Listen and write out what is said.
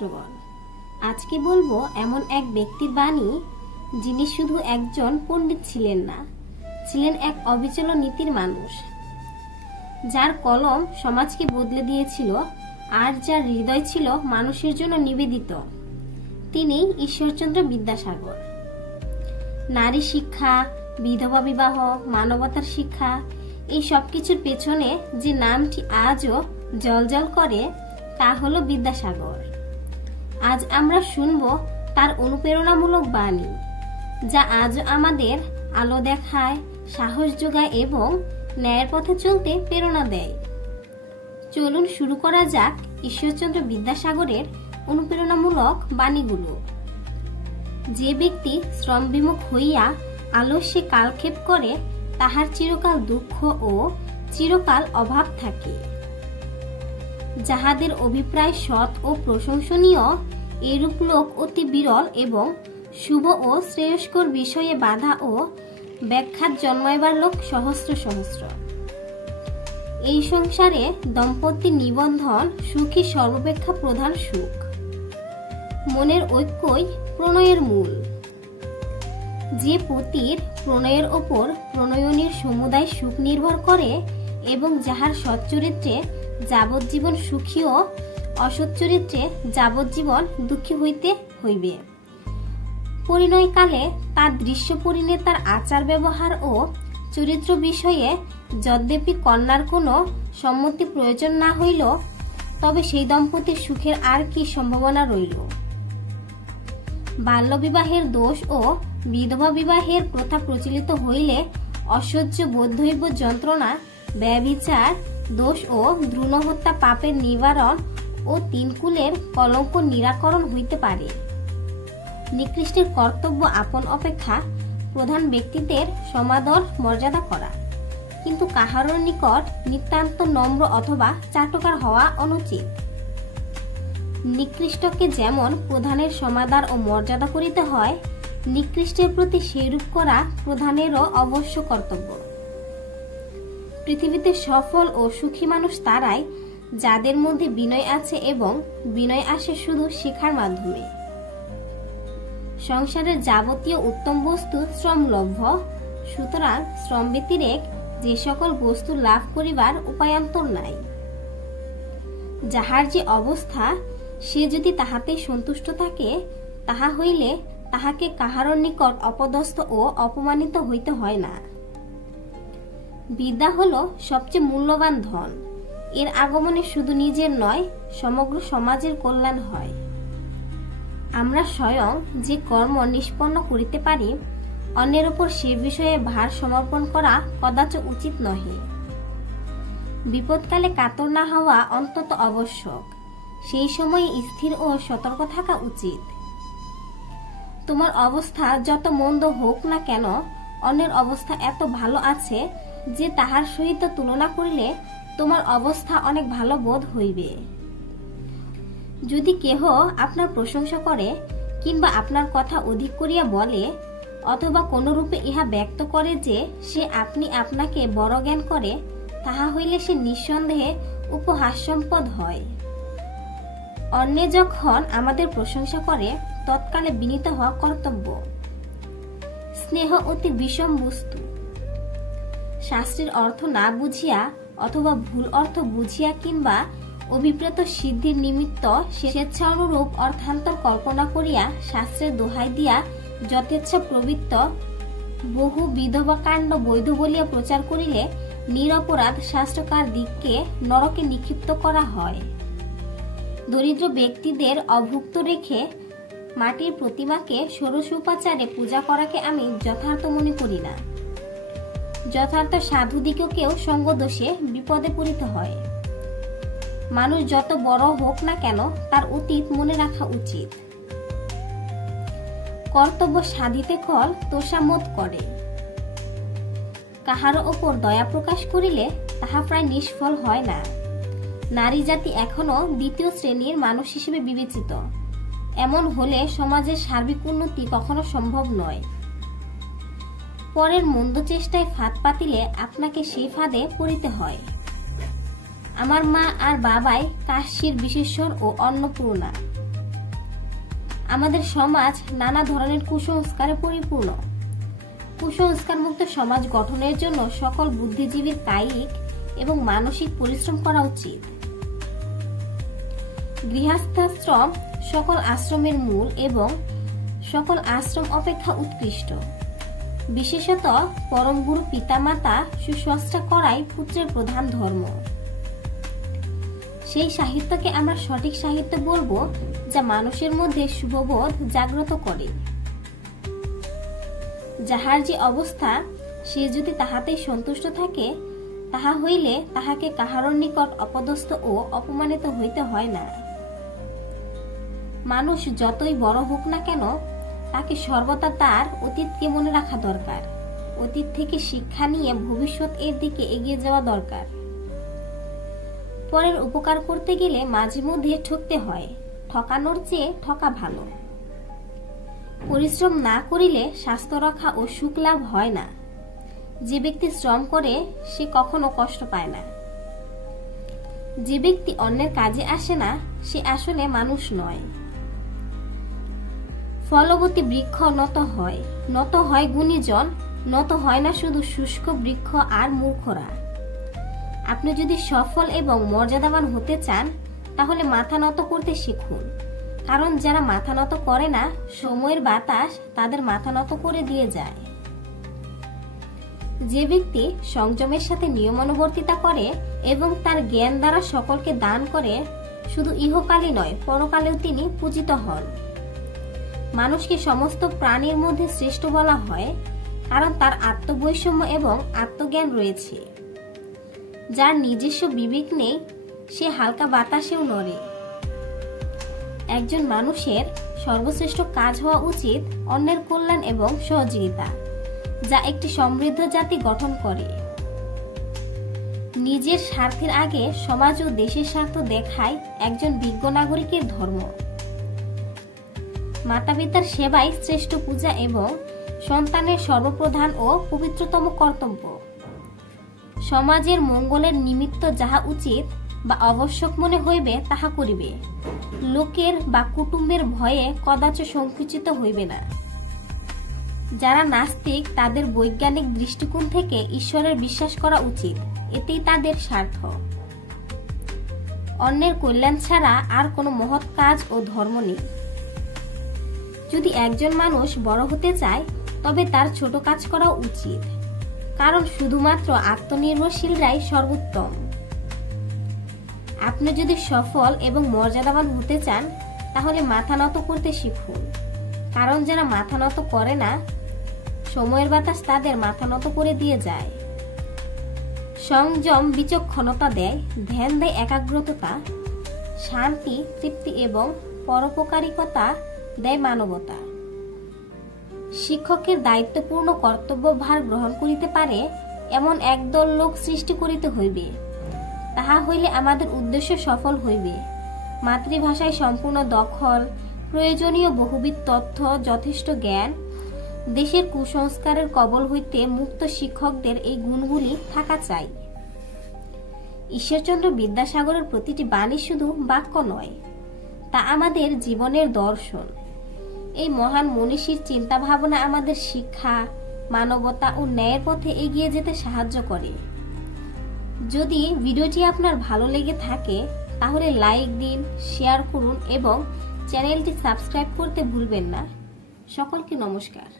ছাত্রগণ, আজকে বলবো এমন এক ব্যক্তির বাণী যিনি শুধু একজন পণ্ডিত ছিলেন না, ছিলেন এক অবিচল নীতির মানুষ, যার কলম সমাজকে বদলে দিয়েছিল আর যার হৃদয় ছিল মানুষের জন্য নিবেদিত। তিনি ঈশ্বরচন্দ্র বিদ্যাসাগর। নারী শিক্ষা, বিধবা বিবাহ, মানবতার শিক্ষা, এই সবকিছুর পেছনে যে নামটি আজও জ্বলজ্বল করে তা হলো বিদ্যাসাগর। আজ আমরা শুনব তার অনুপ্রেরণামূলক বাণী, যা আজও আমাদের আলো দেখায়, সাহস যোগায় এবং ন্যায়ের পথে চলতে প্রেরণা দেয়। চলুন শুরু করা যাক ঈশ্বরচন্দ্র বিদ্যাসাগরের অনুপ্রেরণামূলক বাণীগুলো। যে ব্যক্তি শ্রমবিমুখ হইয়া আলস্যে কালক্ষেপ করে, তাহার চিরকাল দুঃখ ও চিরকাল অভাব থাকে। যাহাদের অভিপ্রায় সৎ ও প্রশংসনীয়, এরূপ লোক অতি বিরল এবং শুভ ও শ্রেয়স্কর বিষয়ে বাধা ও ব্যাখ্যাত জন্মাইবার লোক সহস্র সহস্র। এই সংসারে দম্পতি নিবন্ধন সুখী সর্বাপেক্ষা প্রধান সুখ। মনের ঐক্যই প্রণয়ের মূল। যে পতির প্রণয়ের ওপর প্রণয়নীর সমুদায় সুখ নির্ভর করে এবং যাহার সচ্চরিত্রে যাবজ্জীবন সুখী ও অসচ্চরিত্রে যাবজ্জীবন দুঃখী হইতে হইবে। পরিণয়কালে তার দৃশ্য পরিণেতার আচার ব্যবহার ও চরিত্র বিষয়ে যদ্যপি কন্যার কোনো সম্মতি প্রয়োজন না হইল, তবে সেই দম্পতির সুখের আর কি সম্ভাবনা রইল। বাল্যবিবাহের দোষ ও বিধবা বিবাহের প্রথা প্রচলিত হইলে অসহ্য বোধৈব যন্ত্রণা, ব্যভিচার দোষ ও ভ্রূণ হত্যা পাপের নিবারণ ও তিন কুলের কলঙ্ক নিরাকরণ হইতে পারে। নিকৃষ্টের কর্তব্য আপন অপেক্ষা প্রধান ব্যক্তিদের সমাদর মর্যাদা করা, কিন্তু কাহারও নিকট নিতান্ত নম্র অথবা চাটকার হওয়া অনুচিত। নিকৃষ্টকে যেমন প্রধানের সমাদর ও মর্যাদা করিতে হয়, নিকৃষ্টের প্রতি সেইরূপ করা প্রধানেরও অবশ্য কর্তব্য। পৃথিবীতে সফল ও সুখী মানুষ তারাই যাদের মধ্যে বিনয় আছে এবং বিনয় আসে শুধু শিক্ষার মাধ্যমে। সংসারের যাবতীয় উত্তম বস্তু শ্রমলভ্য, সুতরাং শ্রম ব্যতিরেক যে সকল বস্তু লাভ করিবার উপায়ান্তর নাই। যাহার যে অবস্থা, সে যদি তাহাতে সন্তুষ্ট থাকে, তাহা হইলে তাহাকে কাহারও নিকট অপদস্থ ও অপমানিত হইতে হয় না। বিদ্যা হল সবচেয়ে মূল্যবান ধন। এর আগমনে শুধু নিজের নয়, সমগ্র সমাজের কল্যাণ হয়। আমরা স্বয়ং যে কর্ম নিষ্পন্ন করিতে পারি, অন্যের উপর সে বিষয়ে ভার সমর্পণ করা কদাচ উচিত নহে। বিপদকালে কাতর না হওয়া অন্তত আবশ্যক। সেই সময়ে স্থির ও সতর্ক থাকা উচিত। তোমার অবস্থা যত মন্দ হোক না কেন, অন্যের অবস্থা এত ভালো আছে যে তাহার সহিত তুলনা করিলে তোমার অবস্থা অনেক ভালো বোধ হইবে। যদি কেহ আপনার প্রশংসা করে কিংবা আপনার কথা অধিক করিয়া বলে, অথবা কোন রূপে ইহা ব্যক্ত করে যে সে আপনি আপনাকে বড় জ্ঞান করে, তাহা হইলে সে নিঃসন্দেহে উপহাস্যম্পদ হয়। অন্যে যখন আমাদের প্রশংসা করে, তৎকালে বিনীত হওয়া কর্তব্য। স্নেহ অতি বিষম বস্তু। শাস্ত্রের অর্থ না বুঝিয়া অথবা ভুল অর্থ বুঝিয়া কিংবা অভিপ্রেত সিদ্ধির নিমিত্ত স্বেচ্ছা অনুরূপ অর্থান্তর কল্পনা করিয়া শাস্ত্রের দোহাই দিয়া যথেচ্ছা প্রবৃত্ত বহু বিধবা কাণ্ড বৈধ বলিয়া প্রচার করিলে নিরপরাধ শাস্ত্রকার দিককে নরকে নিক্ষিপ্ত করা হয়। দরিদ্র ব্যক্তিদের অভুক্ত রেখে মাটির প্রতিমাকে ষোড়শ উপাচারে পূজা করাকে আমি যথার্থ মনে করি না। যথার্থ সাধুদিগকেও সঙ্গদোষে বিপদে পড়িতে হয়। মানুষ যত বড় হোক না কেন, তার অতীত মনে রাখা উচিত। কর্তব্য সাধিতে কল তোষামোদ করে। কাহারও ওপর দয়া প্রকাশ করিলে তাহা প্রায় নিষ্ফল হয় না। নারী জাতি এখনো দ্বিতীয় শ্রেণীর মানুষ হিসেবে বিবেচিত। এমন হলে সমাজের সার্বিক উন্নতি কখনো সম্ভব নয়। পরের মন্দ চেষ্টায় ফাঁদ পাতিলে আপনাকে সেই ফাঁদে পড়িতে হয়। আমার মা আর বাবাই কাশীর বিশেষণ ও অন্নপূর্ণা। আমাদের সমাজ নানা ধরনের কুসংস্কারে পরিপূর্ণ। কুসংস্কার মুক্ত সমাজ গঠনের জন্য সকল বুদ্ধিজীবীর কায়িক এবং মানসিক পরিশ্রম করা উচিত। গৃহস্থাশ্রম সকল আশ্রমের মূল এবং সকল আশ্রম অপেক্ষা উৎকৃষ্ট। বিশেষত পরম গুরু পিতামাতা সুস্রষ্টা করাই পুত্রের প্রধান ধর্ম। সেই সাহিত্যকে আমরা সঠিক সাহিত্য বলবো, যা মানুষের মধ্যে শুভবোধ জাগ্রত করে। যাহার যে অবস্থা, সে যদি তাহাতেই সন্তুষ্ট থাকে, তাহা হইলে তাহাকে কাহারও নিকট অপদস্থ ও অপমানিত হইতে হয় না। মানুষ যতই বড় হোক না কেন, তাকে সর্বদা তার অতীতকে মনে রাখা দরকার। অতীত থেকে শিক্ষা নিয়ে ভবিষ্যৎ এর দিকে এগিয়ে যাওয়া দরকার। পরের উপকার করতে গেলে মাঝে মধ্যে ঠকতে হয়, ঠকানোর চেয়ে ঠকা ভালো। পরিশ্রম না করিলে স্বাস্থ্য রক্ষা ও সুখ লাভ হয় না। যে ব্যক্তি শ্রম করে সে কখনো কষ্ট পায় না। যে ব্যক্তি অন্যের কাজে আসে না, সে আসলে মানুষ নয়। ফলবতী বৃক্ষ নত হয় গুণীজন, নত হয় না শুধু শুষ্ক বৃক্ষ আর মূর্খরা। আপনি যদি সফল এবং মর্যাদাবান হতে চান, তাহলে মাথা নত করতে শিখুন। কারণ যারা মাথা নত করে না, সময়ের বাতাস তাদের মাথা নত করে দিয়ে যায়। যে ব্যক্তি সংযমের সাথে নিয়মানুবর্তিতা করে এবং তার জ্ঞান দ্বারা সকলকে দান করে, শুধু ইহকালই নয়, পরকালেও তিনি পূজিত হন। মানুষকে সমস্ত প্রাণীর মধ্যে শ্রেষ্ঠ বলা হয়, কারণ তার আত্মবৈষম্য এবং আত্মজ্ঞান রয়েছে। যার নিজস্ব বিবেক নেই, সে হালকা বাতাসেও নড়ে। একজন মানুষের সর্বশ্রেষ্ঠ কাজ হওয়া উচিত অন্যের কল্যাণ এবং সহযোগিতা, যা একটি সমৃদ্ধ জাতি গঠন করে। নিজের স্বার্থের আগে সমাজ ও দেশের স্বার্থ দেখাই একজন বিজ্ঞ নাগরিকের ধর্ম। মাতা পিতার সেবাই শ্রেষ্ঠ পূজা এবং সন্তানের সর্বপ্রধান ও পবিত্রতম কর্তব্য। সমাজের মঙ্গলের নিমিত্ত যাহা উচিত বা আবশ্যক মনে হইবে তাহা করিবে। লোকের বা কুটুম্বের ভয়ে কদাচ সংকুচিত হইবে না। যারা নাস্তিক, তাদের বৈজ্ঞানিক দৃষ্টিকোণ থেকে ঈশ্বরের বিশ্বাস করা উচিত, এতেই তাদের স্বার্থ। অন্যের কল্যাণ ছাড়া আর কোনো মহৎ কাজ ও ধর্ম নেই। যদি একজন মানুষ বড় হতে চায়, তবে তার ছোট কাজ করা উচিত, কারণ শুধুমাত্র আত্মনির্ভরশীলরাই সর্বোত্তম। আপনি যদি সফল এবং মর্যাদাবান হতে চান, তাহলে মাথা নত করতে শিখুন। কারণ যারা মাথা নত করে না, সময়ের বাতাস তাদের মাথা নত করে দিয়ে যায়। সংযম বিচক্ষণতা দেয়, ধ্যান দেয় একাগ্রতা, শান্তি, তৃপ্তি এবং পরোপকারিতা দেয় মানবতা। শিক্ষকের দায়িত্বপূর্ণ কর্তব্যভার গ্রহণ করিতে পারে এমন একদল লোক সৃষ্টি করিতে হইবে। তাহা হইলে আমাদের উদ্দেশ্য সফল হইবে। মাতৃভাষায় সম্পূর্ণ দখল, প্রয়োজনীয় বহুবিধ তথ্য, যথেষ্ট জ্ঞান, দেশের কুসংস্কারের কবল হইতে মুক্ত শিক্ষকদের এই গুণগুলি থাকা চাই। ঈশ্বরচন্দ্র বিদ্যাসাগরের প্রতিটি বাণী শুধু বাক্য নয়, তা আমাদের জীবনের দর্শন। এই মহান মনীষীর চিন্তা ভাবনা আমাদের শিক্ষা, মানবতা ও ন্যায়ের পথে এগিয়ে যেতে সাহায্য করে। যদি ভিডিওটি আপনার ভালো লেগে থাকে, তাহলে লাইক দিন, শেয়ার করুন এবং চ্যানেলটি সাবস্ক্রাইব করতে ভুলবেন না। সকলকে নমস্কার।